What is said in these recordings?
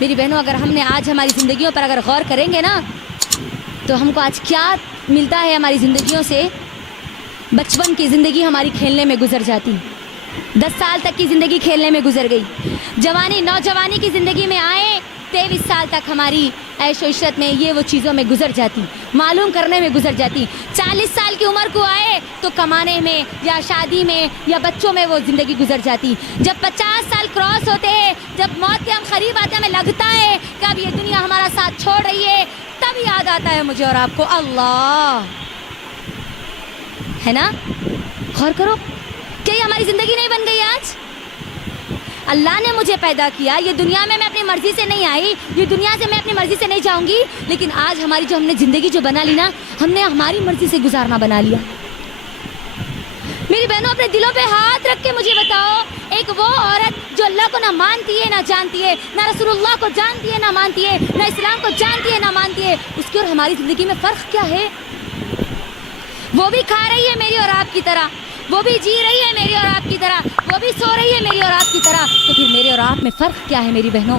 میری بہنوں اگر ہم نے آج ہماری زندگیوں پر اگر غور کریں گے نا تو ہم کو آج کیا ملتا ہے ہماری زندگیوں سے. بچپن کی زندگی ہماری کھیلنے میں گزر جاتی, 10 سال تک کی زندگی کھیلنے میں گزر گئی. جوانی نوجوانی کی زندگی میں آئے 23 سال تک ہماری عیش و عشرت میں یہ وہ چیزوں میں گزر جاتی, معلوم کرنے میں گزر جاتی. 40 سال کی عمر کو آئے تو کمانے میں یا شادی میں یا بچوں میں وہ زندگی گزر جاتی. جب 50 سال کراس ہوتے ہیں, جب موت کے ہم قریب آتے ہیں, ہمیں لگتا ہے کہ اب یہ دنیا ہمارا ساتھ چھوڑ رہی ہے, تب یاد آتا ہے مجھے اور آپ کو اللہ, ہے نا. غور کرو کہ یہ ہماری زندگی نہیں بن گئی. آج اللہ نے مجھے پیدا کیا, یہ دنیا میں اپنی مرضی سے نہیں آئی, یہ دنیا سے میں اپنی مرضی سے نہیں جاؤں گی, لیکن آج ہماری جو ہم نے زندگی جو بنا لی نا, ہم نے ہماری مرضی سے گزارنا بنا لیا. میری بہنوں اپنے دلوں پہ ہاتھ رکھ کے مجھے بتاؤ, ایک وہ عورت جو اللہ کو نہ مانتی ہے نہ جانتی ہے, نہ رسول اللہ کو جانتی ہے نہ مانتی ہے, نہ اسلام کو جانتی ہے نہ مانتی ہے, اس کی اور ہماری زندگی میں فرق کیا ہے؟ وہ بھی کھا رہی ہے میری اور آپ کی طرح, وہ بھی جی رہی ہے میری اور آپ کی طرح, وہ بھی سو رہی ہے میری اور آپ کی طرح, تو پھر میرے اور آپ میں فرق کیا ہے میری بہنوں؟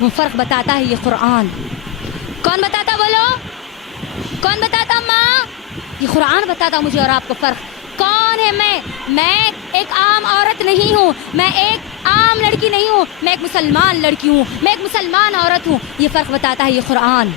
وہ فرق بتاتا ہے یہ قرآن. کون بتاتا بولو, کون بتاتا ماں؟ یہ قرآن بتاتا مجھے اور آپ کو فرق. کون ہے میں ایک عام عورت نہیں ہوں, میں ایک عام لڑکی نہیں ہوں, میں ایک مسلمان لڑکی ہوں, میں ایک مسلمان عورت ہوں. یہ فرق بتاتا ہے یہ قرآن,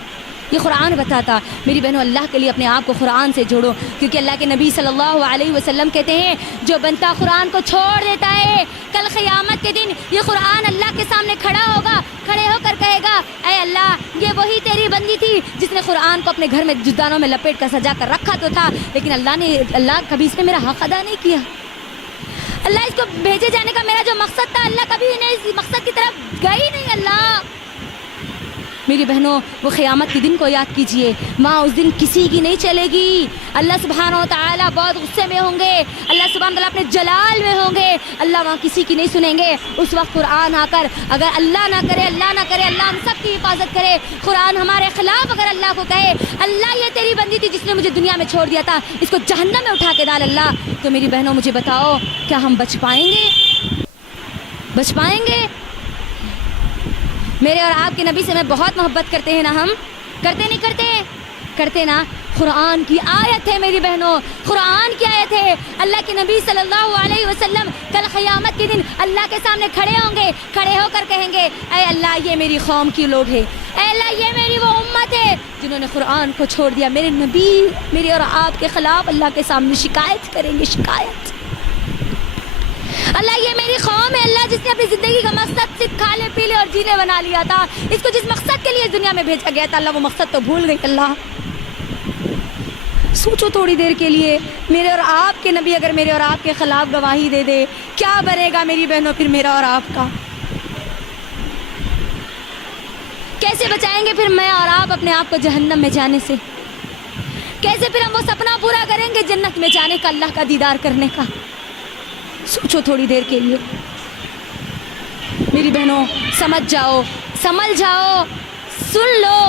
یہ قرآن بتاتا. میری بہنوں اللہ کے لیے اپنے آپ کو قرآن سے جوڑو, کیونکہ اللہ کے نبی صلی اللہ علیہ وسلم کہتے ہیں جو بندہ قرآن کو چھوڑ دیتا ہے, کل قیامت کے دن یہ قرآن اللہ کے سامنے کھڑا ہوگا, کھڑے ہو کر کہے گا اے اللہ یہ وہی تیری بندی تھی جس نے قرآن کو اپنے گھر میں جدانوں میں لپیٹ کر سجا کر رکھا تو تھا, لیکن اللہ کبھی اس نے میرا حق ادا نہیں کیا. اللہ اس کو بھیجے جانے کا میرا جو مقصد تھا, اللہ کبھی انہیں اس مقصد کی طرف گئی نہیں. اللہ میری بہنوں وہ قیامت کے دن کو یاد کیجئے, وہاں اس دن کسی کی نہیں چلے گی. اللہ سبحانہ و تعالیٰ بہت غصے میں ہوں گے, اللہ سبحانہ و تعالیٰ اپنے جلال میں ہوں گے, اللہ وہاں کسی کی نہیں سنیں گے. اس وقت قرآن آ کر اگر اللہ نہ کرے اللہ ہم سب کی حفاظت کرے, قرآن ہمارے خلاف اگر اللہ کو کہے اللہ یہ تیری بندی تھی جس نے مجھے دنیا میں چھوڑ دیا تھا, اس کو جہنم میں اٹھا کے ڈال اللہ, تو میری بہنوں مجھے بتاؤ کیا ہم بچ پائیں گے؟ بچ پائیں گے؟ میرے اور آپ کے نبی سے میں بہت محبت کرتے ہیں نا, ہم کرتے نہیں کرتے نا. قرآن کی آیت ہے میری بہنوں, قرآن کی آیت ہے. اللہ کے نبی صلی اللہ علیہ وسلم کل قیامت کے دن اللہ کے سامنے کھڑے ہوں گے, کھڑے ہو کر کہیں گے اے اللہ یہ میری قوم کی لوگ ہے, اے اللہ یہ میری وہ امت ہے جنہوں نے قرآن کو چھوڑ دیا. میرے نبی میرے اور آپ کے خلاف اللہ کے سامنے شکایت کریں گے, شکایت. اللہ یہ میری قوم ہے اللہ جس نے اپنی زندگی کا مقصد صرف کھانے پینے اور جینے بنا لیا تھا, اس کو جس مقصد کے لیے اس دنیا میں بھیجا گیا تھا اللہ وہ مقصد تو بھول گئی. اللہ سوچو تھوڑی دیر کے لیے, میرے اور آپ کے نبی اگر میرے اور آپ کے خلاف گواہی دے دے, کیا بنے گا میری بہنوں پھر میرا اور آپ کا؟ کیسے بچائیں گے پھر میں اور آپ اپنے آپ کو جہنم میں جانے سے؟ کیسے پھر ہم وہ سپنا پورا کریں گے جنت میں جانے کا, اللہ کا دیدار کرنے کا؟ سوچو تھوڑی دیر کے لیے. میری بہنوں سمجھ جاؤ, سمجھ جاؤ, سن لو,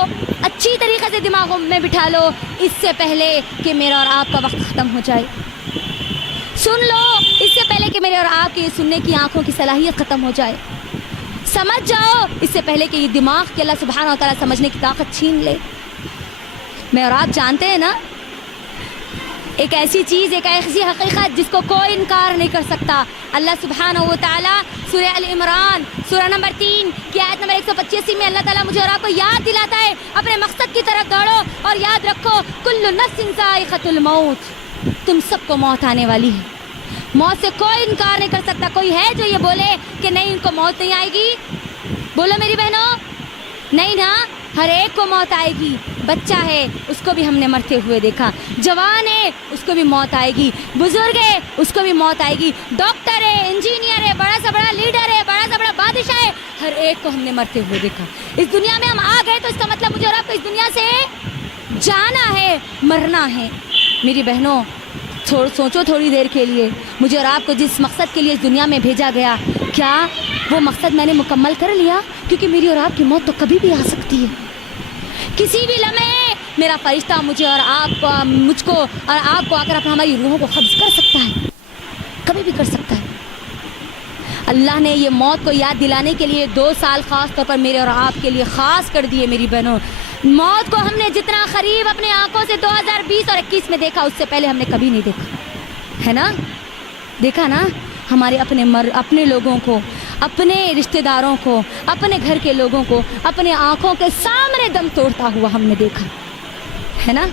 اچھی طریقے سے دماغوں میں بٹھا لو اس سے پہلے کہ میرا اور آپ کا وقت ختم ہو جائے. سن لو اس سے پہلے کہ میرے اور آپ کی سننے کی آنکھوں کی صلاحیت ختم ہو جائے. سمجھ جاؤ اس سے پہلے کہ یہ دماغ کے اللہ سبحانہ و تعالیٰ سمجھنے کی طاقت چھین لے. میں اور آپ جانتے ہیں نا ایک ایسی چیز, ایک ایسی حقیقت جس کو کوئی انکار نہیں کر سکتا. اللہ سبحانہ و تعالیٰ سورہ ال عمران سورہ نمبر 3 کی آیت نمبر 185 میں اللہ تعالیٰ مجھے اور آپ کو یاد دلاتا ہے اپنے مقصد کی طرف دوڑو اور یاد رکھو کل نفس ذائقۃ الموت, تم سب کو موت آنے والی ہے. موت سے کوئی انکار نہیں کر سکتا. کوئی ہے جو یہ بولے کہ نہیں ان کو موت نہیں آئے گی؟ بولو میری بہنوں, نہیں نا, ہر ایک کو موت آئے گی. بچہ ہے اس کو بھی ہم نے مرتے ہوئے دیکھا, جوان ہے اس کو بھی موت آئے گی, بزرگ ہے اس کو بھی موت آئے گی, ڈاکٹر ہے, انجینئر ہے, بڑا سا بڑا لیڈر ہے, بڑا سا بڑا بادشاہ ہے, ہر ایک کو ہم نے مرتے ہوئے دیکھا. اس دنیا میں ہم آ گئے تو اس کا مطلب مجھے اور آپ کو اس دنیا سے جانا ہے, مرنا ہے. میری بہنوں سوچو تھوڑی دیر کے لیے, مجھے اور آپ کو جس مقصد کے لیے اس دنیا میں بھیجا گیا, کیا وہ مقصد میں نے مکمل کر لیا؟ کیونکہ میری اور آپ کی موت تو کبھی بھی آ سکتی ہے. کسی بھی لمحے میرا فرشتہ مجھے اور آپ کو, مجھ کو اور آپ کو آ کر اپنا ہماری روحوں کو قبض کر سکتا ہے, کبھی بھی کر سکتا ہے. اللہ نے یہ موت کو یاد دلانے کے لیے 2 سال خاص طور پر میرے اور آپ کے لیے خاص کر دیے میری بہنوں. موت کو ہم نے جتنا قریب اپنے آنکھوں سے 2020 اور 21 میں دیکھا، اس سے پہلے ہم نے کبھی نہیں دیکھا ہے نا. دیکھا نا ہمارے اپنے لوگوں کو، اپنے رشتہ داروں کو، اپنے گھر کے لوگوں کو اپنے آنکھوں کے سامنے دم توڑتا ہوا ہم نے دیکھا ہے نا.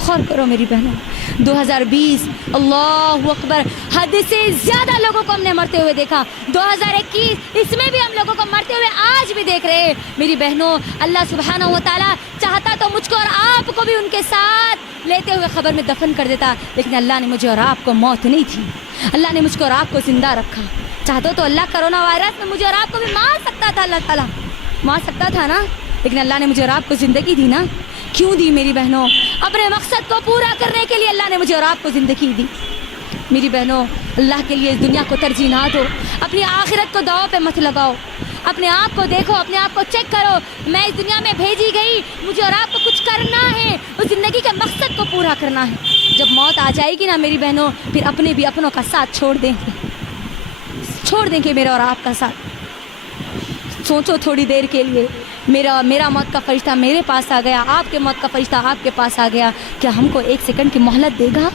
غور کرو میری بہنوں، 2020 اللہ اکبر حد سے زیادہ لوگوں کو ہم نے مرتے ہوئے دیکھا. 2021 اس میں بھی ہم لوگوں کو مرتے ہوئے آج بھی دیکھ رہے ہیں میری بہنوں. اللہ سبحانہ و تعالیٰ چاہتا تو مجھ کو اور آپ کو بھی ان کے ساتھ لیتے ہوئے قبر میں دفن کر دیتا، لیکن اللہ نے مجھے اور آپ کو موت نہیں تھی. اللہ نے مجھ کو اور آپ کو زندہ رکھا. چاہتا تو اللہ کرونا وائرس میں مجھے اور آپ کو بھی مار سکتا تھا، اللہ تعالیٰ مار سکتا تھا نا، لیکن اللہ نے مجھے اور آپ کو زندگی دی نا. کیوں دی میری بہنوں؟ اپنے مقصد کو پورا کرنے کے لیے اللہ نے مجھے اور آپ کو زندگی دی. میری بہنوں اللہ کے لیے اس دنیا کو ترجیح نہ دو، اپنی آخرت کو داؤ پہ مت لگاؤ. اپنے آپ کو دیکھو، اپنے آپ کو چیک کرو. میں اس دنیا میں بھیجی گئی، مجھے اور آپ کو کچھ کرنا ہے، اس زندگی کے مقصد کو پورا کرنا ہے. جب موت آ جائے گی نا میری بہنوں، پھر اپنے بھی اپنوں کا ساتھ چھوڑ دیں گے میرا اور آپ کا ساتھ. سوچو تھوڑی دیر کے لیے، میرا موت کا فرشتہ میرے پاس آ گیا، آپ کے موت کا فرشتہ آپ کے پاس آ گیا، کیا ہم کو 1 سیکنڈ کی مہلت دے گا؟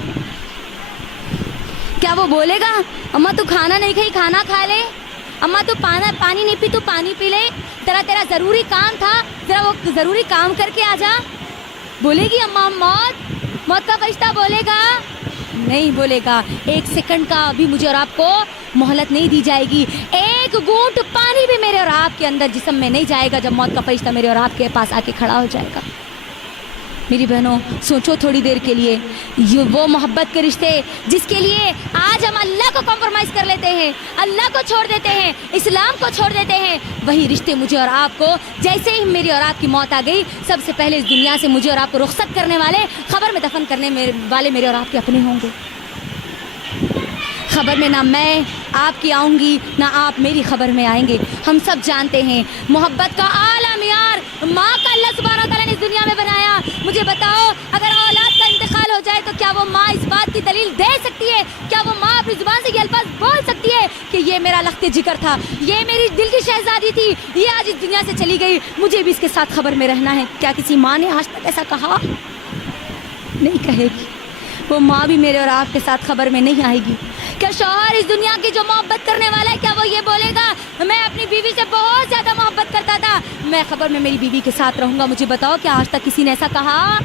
کیا وہ بولے گا اماں تو کھانا نہیں کھائی، کھانا کھا لے، اماں تو پانی نہیں پی، تو پانی پی لے، تیرا ضروری کام تھا، ذرا وہ ضروری کام کر کے آ جا؟ بولے گی اماں موت کا فرشتہ بولے گا؟ نہیں بولے گا. 1 سیکنڈ کا بھی مجھے اور آپ کو مہلت نہیں دی جائے گی. 1 گھونٹ پانی بھی میرے اور آپ کے اندر جسم میں نہیں جائے گا جب موت کا فرشتہ میرے اور آپ کے پاس آ کے کھڑا ہو جائے گا. میری بہنوں سوچو تھوڑی دیر کے لیے، یہ وہ محبت کے رشتے جس کے لیے آج ہم اللہ کو کمپرومائز کر لیتے ہیں، اللہ کو چھوڑ دیتے ہیں، اسلام کو چھوڑ دیتے ہیں، وہی رشتے مجھے اور آپ کو جیسے ہی میری اور آپ کی موت آ گئی، سب سے پہلے اس دنیا سے مجھے اور آپ کو رخصت کرنے والے، قبر میں دفن کرنے والے میرے اور آپ کے اپنے ہوں گے. خبر میں نہ میں آپ کی آؤں گی، نہ آپ میری خبر میں آئیں گے. ہم سب جانتے ہیں محبت کا اعلیٰ معیار ماں کا اللہ سبحانہ و تعالیٰ نے اس دنیا میں بنایا. مجھے بتاؤ اگر اولاد کا انتقال ہو جائے تو کیا وہ ماں اس بات کی دلیل دے سکتی ہے؟ کیا وہ ماں اپنی زبان سے یہ الفاظ بول سکتی ہے کہ یہ میرا لخت جگر تھا، یہ میری دل کی شہزادی تھی، یہ آج اس دنیا سے چلی گئی، مجھے بھی اس کے ساتھ خبر میں رہنا ہے؟ کیا کسی ماں نے آج تک ایسا کہا؟ نہیں کہے گی. وہ ماں بھی میرے اور آپ کے ساتھ خبر میں نہیں آئے گی. کیا شوہر اس دنیا کی جو محبت کرنے والا ہے، کیا وہ یہ بولے گا میں اپنی بیوی سے بہت زیادہ محبت کرتا تھا، میں خبر میں میری بیوی کے ساتھ رہوں گا؟ مجھے بتاؤ کیا آج تک کسی نے ایسا کہا؟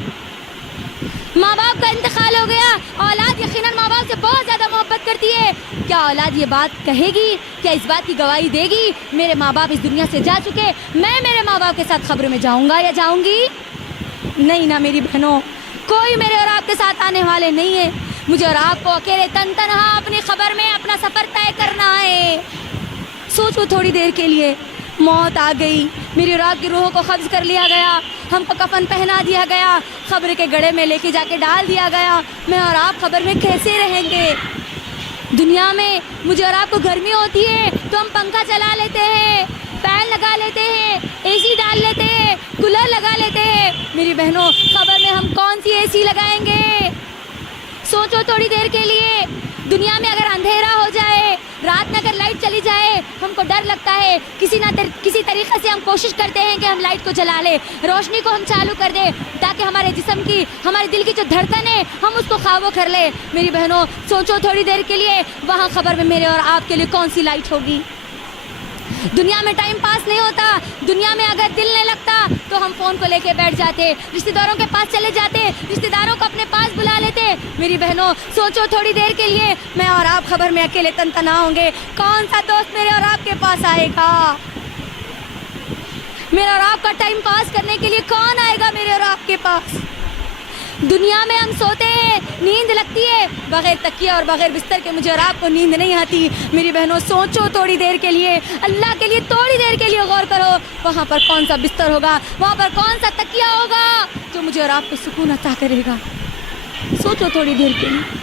ماں باپ کا انتقال ہو گیا، اولاد یقیناً ماں باپ سے بہت زیادہ محبت کرتی ہے. کیا اولاد یہ بات کہے گی، کیا اس بات کی گواہی دے گی میرے ماں باپ اس دنیا سے جا چکے، میں میرے ماں باپ کے ساتھ خبر میں جاؤں گا یا جاؤں گی؟ نہیں نا میری بہنوں، کوئی میرے اور آپ کے ساتھ آنے والے نہیں ہے. مجھے اور آپ کو اکیلے تنہا اپنی خبر میں اپنا سفر طے کرنا ہے. سوچو تھوڑی دیر کے لیے، موت آ گئی، میری اور آپ کی روحوں کو قبض کر لیا گیا، ہم کو کفن پہنا دیا گیا، قبر کے گڑھے میں لے کے جا کے ڈال دیا گیا. میں اور آپ قبر میں کیسے رہیں گے؟ دنیا میں مجھے اور آپ کو گرمی ہوتی ہے تو ہم پنکھا چلا لیتے ہیں، فین لگا لیتے ہیں، اے سی ڈال لیتے ہیں، کولر لگا لیتے ہیں. میری بہنوں قبر میں ہم کون سی اے سی لگائیں گے؟ سوچو تھوڑی دیر کے لیے. دنیا میں اگر اندھیرا ہو جائے، رات میں اگر لائٹ چلی جائے، ہم کو ڈر لگتا ہے، کسی طریقے سے ہم کوشش کرتے ہیں کہ ہم لائٹ کو جلا لیں، روشنی کو ہم چالو کر دیں تاکہ ہمارے جسم کی، ہمارے دل کی جو دھڑکن ہے ہم اس کو قابو کر لیں. میری بہنوں سوچو تھوڑی دیر کے لیے، وہاں خبر میں میرے اور آپ کے لیے کون سی لائٹ ہوگی؟ دنیا میں ٹائم پاس نہیں ہوتا، دنیا میں اگر دل نہیں لگتا تو ہم فون کو لے کے بیٹھ جاتے، رشتہ داروں کے پاس چلے جاتے، رشتہ داروں کو اپنے پاس بلا لیتے. میری بہنوں سوچو تھوڑی دیر کے لیے، میں اور آپ خبر میں اکیلے تنہا ہوں گے، کون سا دوست میرے اور آپ کے پاس آئے گا؟ میرے اور آپ کا ٹائم پاس کرنے کے لیے کون آئے گا میرے اور آپ کے پاس؟ دنیا میں ہم سوتے ہیں، نیند لگتی ہے، بغیر تکیے اور بغیر بستر کے مجھے اور آپ کو نیند نہیں آتی. میری بہنوں سوچو تھوڑی دیر کے لیے، اللہ کے لیے تھوڑی دیر کے لیے غور کرو، وہاں پر کون سا بستر ہوگا، وہاں پر کون سا تکیہ ہوگا جو مجھے اور آپ کو سکون عطا کرے گا؟ سوچو تھوڑی دیر کے لیے.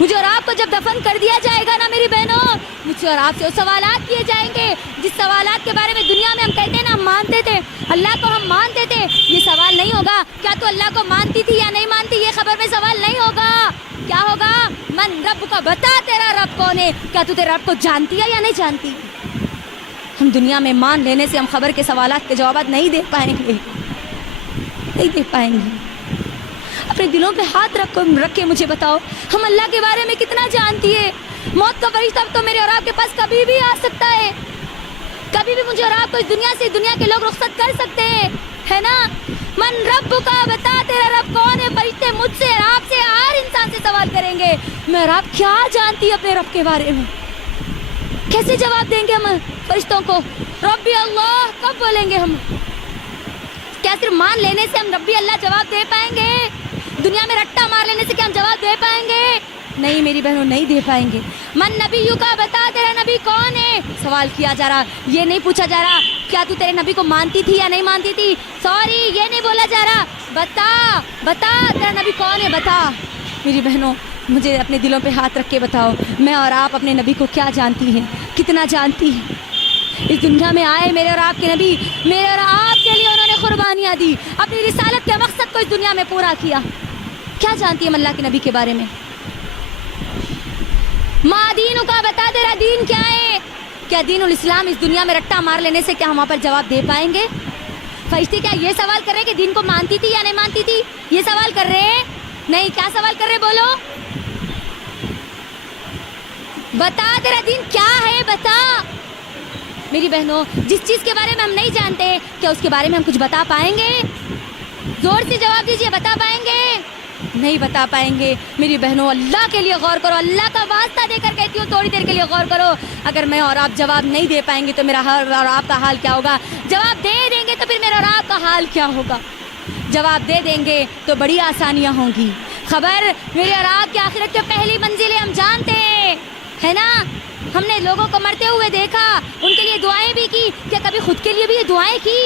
مجھے اور آپ کو جب دفن کر دیا جائے گا نا میری بہنوں، مجھے اور آپ سے وہ سوالات کیے جائیں گے جس سوالات کے بارے میں دنیا میں ہم کہتے ہیں نا ہم مانتے تھے، اللہ کو ہم مانتے تھے. یہ سوال نہیں ہوگا کیا تو اللہ کو مانتی تھی یا نہیں مانتی، یہ خبر میں سوال نہیں ہوگا. کیا ہوگا؟ من من رب کا بتا تیرا رب کون ہے, کیا تو تیرے رب کو جانتی ہے یا نہیں جانتی. ہم دنیا میں مان لینے سے ہم خبر کے سوالات کے جوابات نہیں دے پائیں گے, نہیں دے پائیں گے. اپنے دلوں پہ ہاتھ رکھ کے مجھے بتاؤ, ہم اللہ کے بارے میں کتنا جانتی ہے؟ موت کا فرشتہ تو میرے اور آپ کے پاس کبھی بھی آ سکتا ہے, کبھی بھی مجھے اور آپ کو اس دنیا سے دنیا کے لوگ رخصت کر سکتے ہیں, ہے نا. من رب کا بتا تیرا رب کون ہے. فرشتے مجھ سے, آپ سے, ہر انسان سے سوال کریں گے میں اور آپ کیا جانتی ہے اپنے رب کے بارے میں. کیسے جواب دیں گے ہم فرشتوں کو؟ ربی اللہ کب بولیں گے ہم؟ کیا صرف مان لینے سے ہم ربی اللہ جواب دے پائیں گے؟ دنیا میں رٹا مار لینے سے کیا ہم جواب دے پائیں گے؟ نہیں میری بہنوں, نہیں دے پائیں گے. من نبیو کا بتا تیرا نبی کون ہے. سوال کیا جا رہا, یہ نہیں پوچھا جا رہا کیا تو تیرے نبی کو مانتی تھی یا نہیں مانتی تھی. سوری, یہ نہیں بولا جا رہا, بتا تیرا نبی کون ہے, بتا. میری بہنوں, مجھے اپنے دلوں پہ ہاتھ رکھ کے بتاؤ, میں اور آپ اپنے نبی کو کیا جانتی ہیں, کتنا جانتی ہیں؟ اس دنیا میں آئے میرے اور آپ کے نبی, میرے اور آپ کے لیے انہوں نے قربانیاں دی, اپنی رسالت کے مقصد کو اس دنیا میں پورا کیا. کیا جانتی ہے اللہ کے نبی کے بارے میں؟ ما دینو کا بتا تیرا دین کیا ہے. کیا دین الاسلام اس دنیا میں رٹا مار لینے سے کیا ہم وہاں پر جواب دے پائیں گے؟ فرشتے کیا یہ سوال کر رہے کہ دین کو مانتی تھی یا نہیں مانتی تھی؟ یہ سوال کر رہے ہیں؟ نہیں, کیا سوال کر رہے بولو؟ بتا تیرا دین کیا ہے, بتا. میری بہنوں, جس چیز کے بارے میں ہم نہیں جانتے کیا اس کے بارے میں ہم کچھ بتا پائیں گے؟ زور سے جواب دیجئے, بتا پائیں گے؟ نہیں بتا پائیں گے. میری بہنوں, اللہ کے لیے غور کرو, اللہ کا واسطہ دے کر کہتی ہوں تھوڑی دیر کے لیے غور کرو. اگر میں اور آپ جواب نہیں دے پائیں گے تو میرا اور آپ کا حال کیا ہوگا؟ جواب دے دیں گے تو پھر میرا اور آپ کا حال کیا ہوگا؟ جواب دے دیں گے تو بڑی آسانیاں ہوں گی. خبر میرے اور آپ کی آخرت کی پہلی منزلیں ہم جانتے ہیں, ہے نا. ہم نے لوگوں کو مرتے ہوئے دیکھا, ان کے لیے دعائیں بھی کی. کیا کبھی خود کے لیے بھی یہ دعائیں کی؟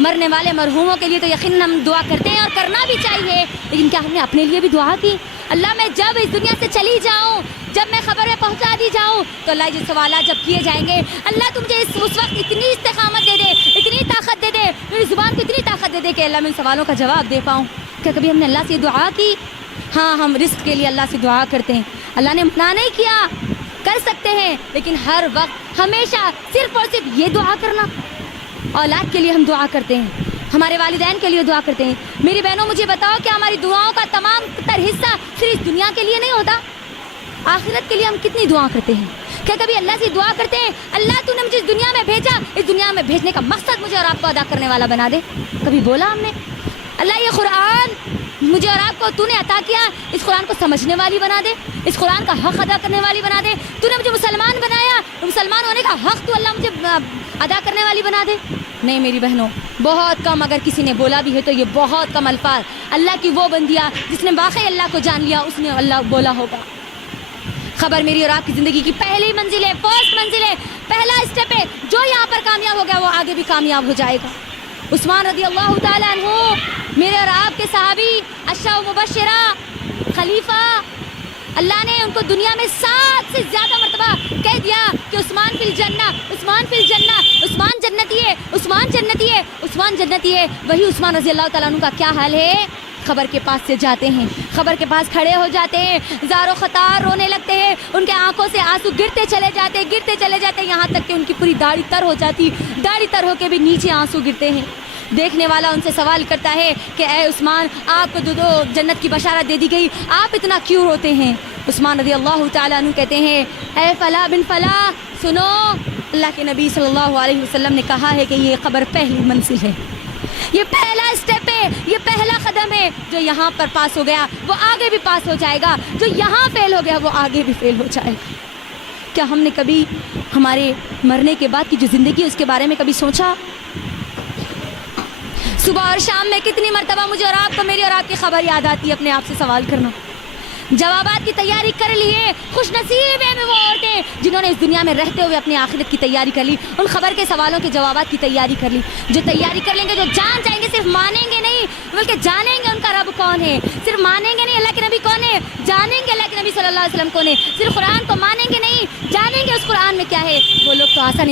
مرنے والے مرحوموں کے لیے تو یقیناً ہم دعا کرتے ہیں اور کرنا بھی چاہیے, لیکن کیا ہم نے اپنے لیے بھی دعا کی؟ اللہ میں جب اس دنیا سے چلی جاؤں, جب میں خبریں پہنچا دی جاؤں تو اللہ جو سوالات جب کیے جائیں گے, اللہ تم مجھے اس وقت اتنی استقامت دے دے, اتنی طاقت دے دے, میری زبان کو اتنی طاقت دے دے کہ اللہ میں ان سوالوں کا جواب دے پاؤں. کیا کبھی ہم نے اللہ سے دعا کی؟ ہاں, ہم رزق کے لیے اللہ سے دعا کرتے ہیں. اللہ نے منع نہیں کیا, کر سکتے ہیں, لیکن ہر وقت ہمیشہ صرف اور صرف یہ دعا کرنا. اولاد کے لیے ہم دعا کرتے ہیں, ہمارے والدین کے لیے دعا کرتے ہیں. میری بہنوں, مجھے بتاؤ کہ ہماری دعاؤں کا تمام تر حصہ صرف اس دنیا کے لیے نہیں ہوتا, آخرت کے لیے ہم کتنی دعا کرتے ہیں؟ کیا کبھی اللہ سے دعا کرتے ہیں اللہ تو نے مجھے اس دنیا میں بھیجا, اس دنیا میں بھیجنے کا مقصد مجھے اور آپ کو ادا کرنے والا بنا دے؟ کبھی بولا ہم نے اللہ یہ قرآن مجھے اور آپ کو تو نے عطا کیا, اس قرآن کو سمجھنے والی بنا دے, اس قرآن کا حق ادا کرنے والی بنا دے. تو نے مجھے مسلمان بنایا, مسلمان ہونے کا حق تو اللہ مجھے ادا کرنے والی بنا دے. نہیں میری بہنوں, بہت کم, اگر کسی نے بولا بھی ہے تو یہ بہت کم الفاظ. اللہ کی وہ بندیا جس نے واقعی اللہ کو جان لیا, اس نے اللہ بولا ہوگا. خبر میری اور آپ کی زندگی کی پہلی منزل ہے, فرسٹ منزل ہے, پہلا اسٹیپ ہے. جو یہاں پر کامیاب ہو گیا وہ آگے بھی کامیاب ہو جائے گا. عثمان رضی اللہ تعالیٰ عنہ, میرے اور آپ کے صحابی, اشرا مبشرہ, خلیفہ, اللہ نے ان کو دنیا میں 7 سے زیادہ مرتبہ کہہ دیا کہ عثمان فی الجنہ, عثمان فی الجنہ, عثمان جنتی ہے, عثمان جنتی ہے, عثمان جنتی ہے. وہی عثمان رضی اللہ تعالیٰ عنہ کا کیا حال ہے؟ خبر کے پاس سے جاتے ہیں, خبر کے پاس کھڑے ہو جاتے ہیں, زار و خطار رونے لگتے ہیں, ان کے آنکھوں سے آنسو گرتے چلے جاتے, یہاں تک کہ ان کی پوری داڑھی تر ہو جاتی, داڑھی تر ہو کے بھی نیچے آنسو گرتے ہیں. دیکھنے والا ان سے سوال کرتا ہے کہ اے عثمان, آپ کو دو جنت کی بشارت دے دی گئی, آپ اتنا کیوں روتے ہیں؟ عثمان رضی اللہ تعالیٰ عنہ کہتے ہیں اے فلاں بن فلاں, سنو, اللہ کے نبی صلی اللہ علیہ وسلم نے کہا ہے کہ یہ خبر پہلی منزل ہے, یہ پہلا اسٹیپ ہے, یہ پہلا قدم ہے. جو یہاں پر پاس ہو گیا وہ آگے بھی پاس ہو جائے گا, جو یہاں فیل ہو گیا وہ آگے بھی فیل ہو جائے گا. کیا ہم نے کبھی ہمارے مرنے کے بعد کی جو زندگی ہے اس کے بارے میں کبھی سوچا؟ صبح اور شام میں کتنی مرتبہ مجھے اور آپ کو میری اور آپ کی خبر یاد آتی ہے؟ اپنے آپ سے سوال کرنا. جوابات کی تیاری کر لیے. خوش نصیب ہیں وہ عورتیں جنہوں نے اس دنیا میں رہتے ہوئے اپنی آخرت کی تیاری کر لی, ان خبر کے سوالوں کے جوابات کی تیاری کر لی. جو تیاری کر لیں گے, جو جان جائیں گے, صرف مانیں گے نہیں بلکہ جانیں گے ان کا رب کون ہے. صرف مانیں گے نہیں اللہ کے نبی کون ہے, جانیں گے اللہ کے نبی صلی اللہ علیہ وسلم کون ہے. صرف قرآن کو مانیں گے نہیں, جانیں گے اس قرآن میں کیا ہے. وہ لوگ تو آسان